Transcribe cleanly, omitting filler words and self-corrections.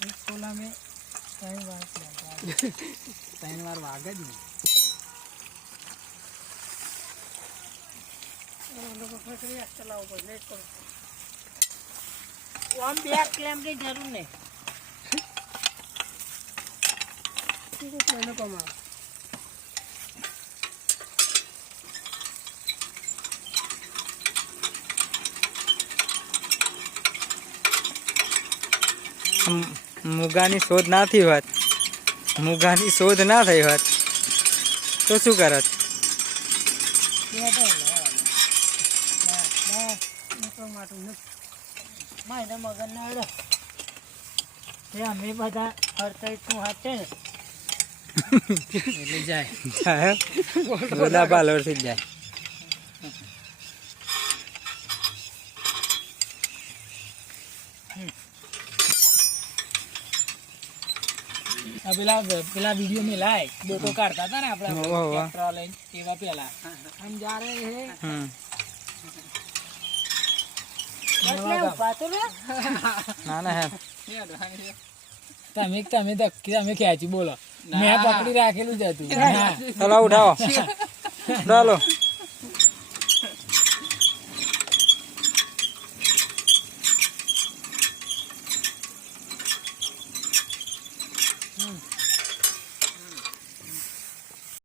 एक सोला में 3 बार 3 વાર વાગે જ ને लोग फटरी चलाओ पर लेट करो हम बैक क्लेम की जरूर नहीं ठीक है मैंने कमा मुगानी शोध ना थी होत मुगानी शोध ना થઈ હોત તો શું કરત મારે મગન ના એ અમે બધા ફરતા તું હાથે ને એટલે જાય જાય બોલા બાલોર થી જાય પેલા વિડીયો में लाए बोटो काटता था ना अपना ट्रैक्टर लઈને એવા પેલા हम जा रहे हैं બસ લે ઉભા તો રે ના ના હે તમે ખેંચી બોલો મેં પકડી રાખેલું જ હતું ચલો ઉઠાવો ચાલો